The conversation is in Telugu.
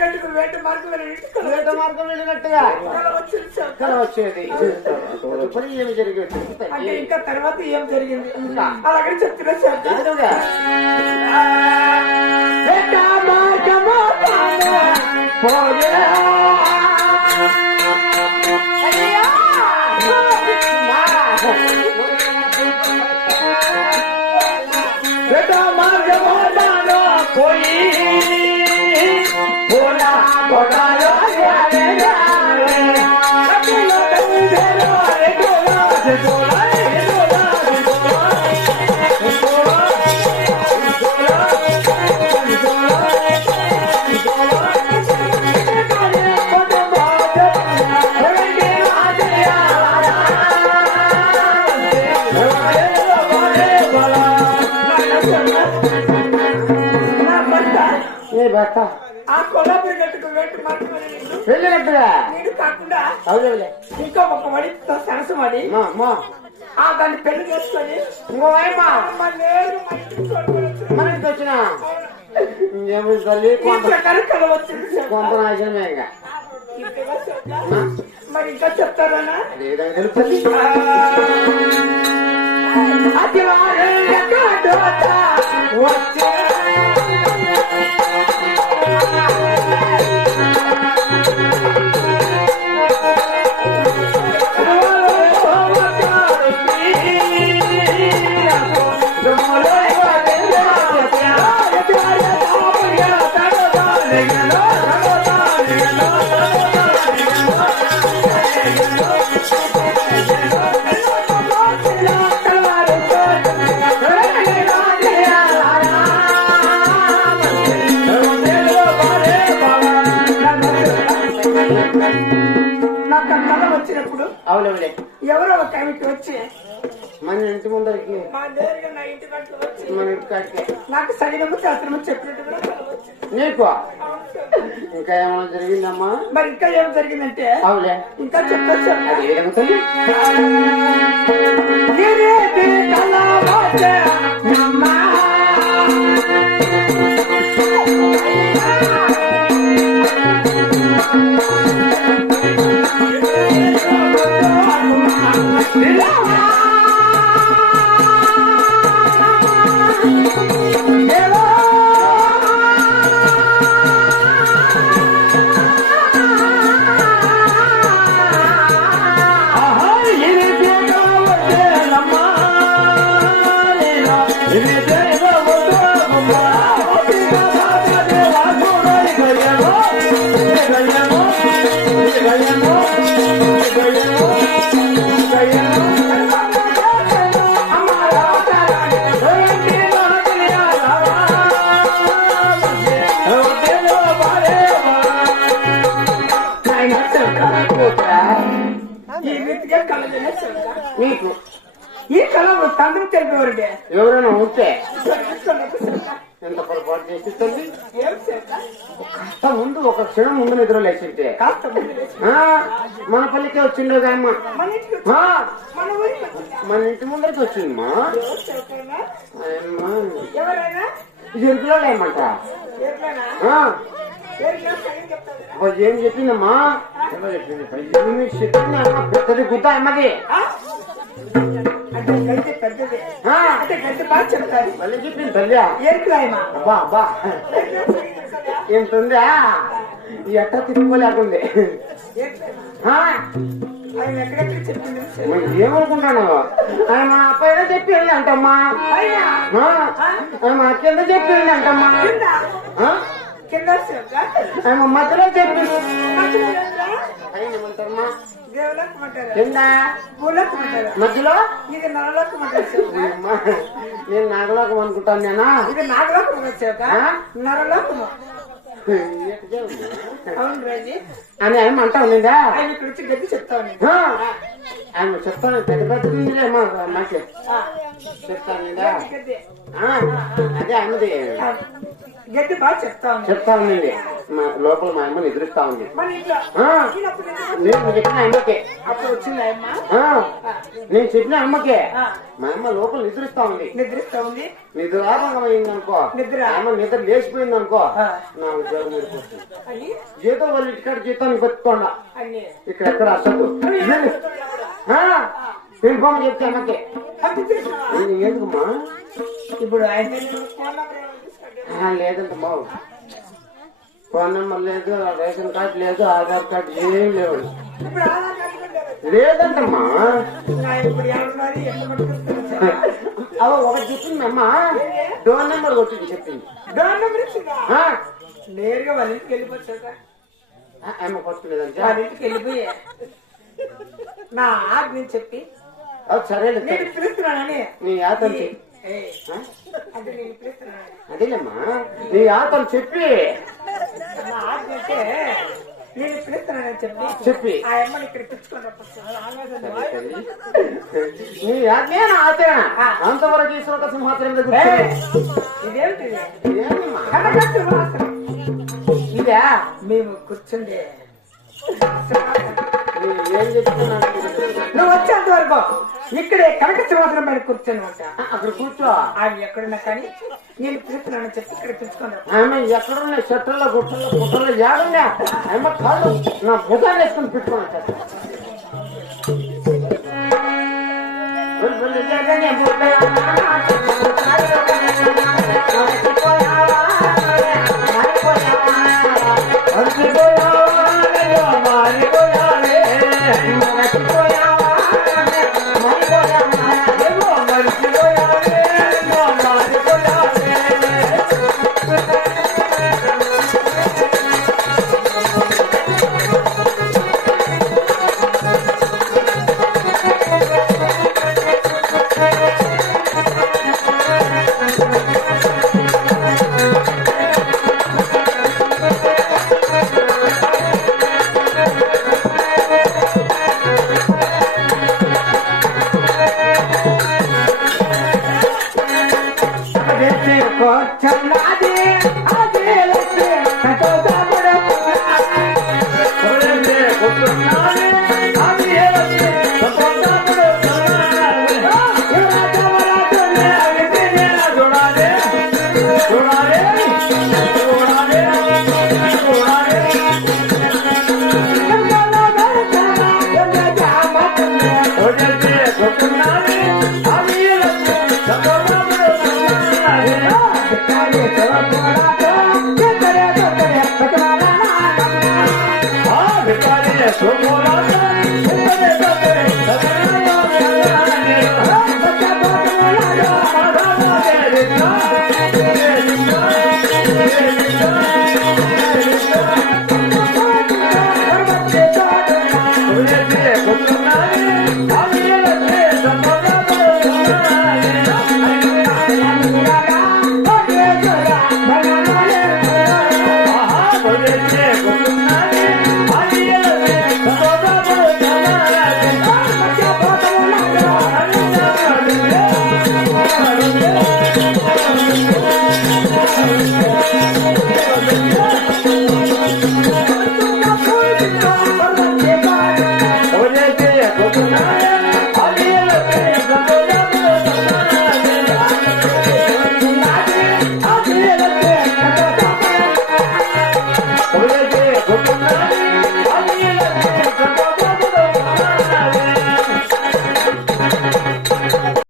గట్టుకు వేట మార్గం వేట మార్గం వెళ్ళినట్టుగా ఇక్కడ వచ్చేది. పని ఏమి జరిగేది? అంటే ఇంకా తర్వాత ఏం జరిగింది? అలాగే చెప్తున్నా సార్. మార్గము పోయే. ఆ కొల్లాపురి గట్టుకు వెంట మాత్రమే నిన్ను. వెళ్ళినట్టుగా నేను కాకుండా ఇంకా ఒక వడితో సరసమడి మా మా. ఆ దాన్ని పెళ్ళి చేసుకొని ఇంకో. మన ఇంటికి వచ్చిన? తల్లి? కొంత ప్రకారం కల వచ్చింది సార్. కొంత నాశనమే ఇంకా. ఇంతగా సార్. మరి ఇంకా చెప్తారా అవునవులే ఎవరో ఒక ఆమెకి వచ్చి మన ఇంటి ముందరికి మా నేరుగా నా ఇంటి గంటలు వచ్చి మన ఇంటి కాడికి నాకు సగినము శాస్త్రము చెప్పినట్టు కూడా కల వచ్చింది నీకు. ఇంకా ఏమైనా జరిగిందమ్మా? మరి ఇంకా ఏం జరిగిందంటే అవులే ఇంకా చెప్పచ్చు. అది ఏ విధంగా తల్లి ఈ రీతిగా నీకు? ఈ కళ తండ్రి తెలిపేవారికి ఎవరైనా ఉంటే? ఎంత పొరపాటు చేసి తల్లి కాస్త ముందు ఒక క్షణం ముందు నిద్ర లేచింటే. మన పల్లికే వచ్చిండేది అమ్మ మన ఇంటి ముందరికి వచ్చిందమ్మా. చెప్తాను అబ్బా, ఏం చెప్పిందమ్మా? పెద్దది గుద్ద అమ్మది అంటే గడ్డి పెద్దది అంటే గడ్డి బాగా చెప్తారు మళ్ళీ చెప్పింది తల్లి ఏర్కులాయమా అబ్బా అబ్బా ఈ ఎట్ట తిప్పుకోలేకుంది ఆయన ఎక్కడెక్కడ చెప్పింది ఏమనుకుంటాను ఆయన అబ్బాయి చెప్పింది అంటమ్మా? పైన ఆయన కింద. చెప్పింది అంటమ్మా కింద ఆ, కింద చెప్తా ఆయన మధ్యలో చెప్పింది మధ్యలో ఏమంటారమ్మా? ఇది నరలోకం నేను నాగలోకం అనుకుంటాను నేనా? ఇది నాగలోకం ఆ? నరలోకము. అని ఆయన అంటా ఉన్నదా గడ్డి చెప్తాను ఆ, ఆయన చెప్తాను పెద్ద పెద్ద ఉందిలే మా మాకే. చెప్తాను గడ్డి అదే అన్నది. గట్టి బాగా చెప్తా ఉంది చెప్తా ఉందండి లోపల మా అమ్మని ఎదురుస్తా ఉంది. ఎందుకు నేను చెప్పిన అమ్మకే. అమ్మ నేను చెప్పిన అమ్మకే. మా అమ్మ లోపల నిద్రిస్తా ఉంది. నిద్రిస్తా ఉంది నిద్రాభంగం అయిందనుకో నిద్ర. అమ్మ నిద్ర లేచిపోయింది అనుకో. నా ఉద్యోగం వెళ్ళిపోతుంది జీతం వాళ్ళు ఇక్కడ జీతాన్ని పెట్టుకోండా ఇక్కడ ఎక్కడ అసలు? పిలిపమ్మ చెప్తే అమ్మకే. ఎందుకమ్మా? ఇప్పుడు ఆయన ఫోన్ నెంబర్ ఏమైనా తీసుకుంటే ఆ, లేదంటమ్మా ఫోన్ నెంబర్ లేదు రేషన్ కార్డు లేదు ఆధార్ కార్డు ఏం లేవు. లేదంటమ్మా. అవ ఒక చెప్పింది అమ్మ డోర్ నెంబర్ కొట్టి చెప్పింది. డోర్ నెంబర్ నేరుగా వాళ్ళ ఇంటికి వెళ్ళిపోతాక ఆ, అమ్మ కొట్టలేదంటే వాళ్ళ ఇంటికి వెళ్ళిపోయి. నా ఆజ్ఞ చెప్పి. అది సరేలే నేను పిలుస్తున్నానని నీ ఆతను చెప్పి. ఏయ్, ఆ? అంటే నేను పిలుస్తున్నానని అదేలేమ్మా. నీ ఆతను చెప్పి. నేను పిలుస్తున్నానని చెప్పి చెప్పి. ఆ అమ్మని ఇక్కడ పిలుచుకొని రప్పించాను నీ ఆజ్ఞ నా ఆచరణ. అంతవరకు ఈశ్వర సింహాచరణ దగ్గర ఇదేమిటి ఏమమ్మా? కనకత్తి వాసన. ఇదా? మేము కూర్చుండే నువ్వు వచ్చేంత వరకు ఇక్కడే కనక సింహాసనం పైన కూర్చొని ఉంటా అక్కడ కూర్చో ఆయన ఎక్కడున్నా కానీ నేను పిలుస్తున్నానని చెప్పి ఇక్కడ పిలుచుకొని రా. ఆమె ఎక్కడున్నాయి చెట్టుల్లో గుట్టల్లో గుట్టల్లో ఏడున్నా ఆమె కాదు నా భుజాన్ని వేసుకుని పెట్టుకుని como la